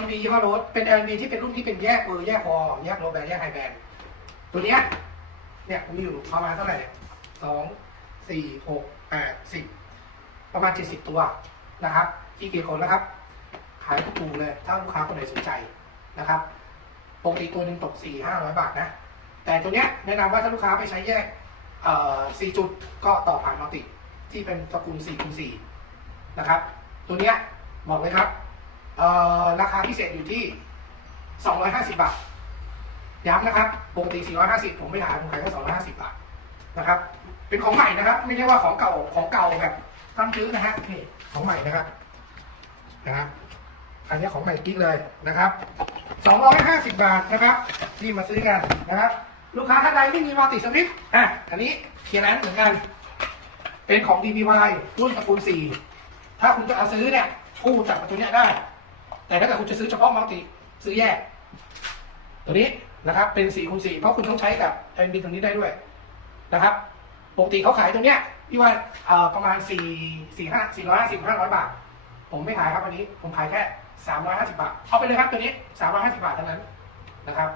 LEB ยี่ห้อโรสเป็น LEB ที่เป็นรุ่นที่เป็นแยกเออแยกคอแยกโลแบนแยกไฮแบนตัวเนี้ยเนี่ยผมมีอยู่ประมาณเท่าไหร่สองสี่หกแปดสิบประมาณเจ็ดสิบตัวนะครับที่เกียร์คนนะครับ ขายทุกกลุ่มเลยถ้าลูกค้าคนไหนสนใจนะครับปกติตัวหนึ่งตกสี่ห้าร้อยบาทนะ แต่ตัวเนี้ยแนะนำว่าถ้าลูกค้าไปใช้แยกเอ่อสี่จุดก็ต่อผ่านมัลติที่เป็นตระกูลสี่คูณสี่นะครับ ตัวเนี้ยบอกเลยครับ ราคาพิเศษอยู่ที่สองร้อยห้าสิบบาท ย้ำนะครับปกติสี่ร้อยห้าสิบผมไม่ขายผมขายแค่สองร้อยห้าสิบบาทนะครับ เป็นของใหม่นะครับ ไม่ใช่ว่าของเก่าของเก่าแบบตั้งซื้อนะฮะนี่ของใหม่นะครับนะครับอันนี้ของใหม่กิ๊กเลยนะครับ250 บาทนะครับที่มาซื้อกันนะครับ ลูกค้าท่านใดไม่มีมัลติสวิตอะอันนี้เคียร์แลนด์เหมือนกัน เป็นของ DPY รุ่นตระกูล4ถ้าคุณจะเอาซื้อเนี่ยกู้จากตัวเนี้ยได้ แต่ถ้าเกิดคุณจะซื้อเฉพาะมัลติซื้อแยก ตัวนี้นะครับ เป็นสีคูณสีเพราะคุณต้องใช้กับไอ้บินตรงนี้ได้ด้วยนะครับปกติเขาขายตรงเนี้ยพี่ว่าเอ่อประมาณ4 4 5 450 500บาท ผมไม่ขายครับอันนี้ ผมขายแค่สามร้อยห้าสิบาท เอาไปเลยครับตัวนี้สามร้อยห้าสิบาทเท่านั้นนะครับ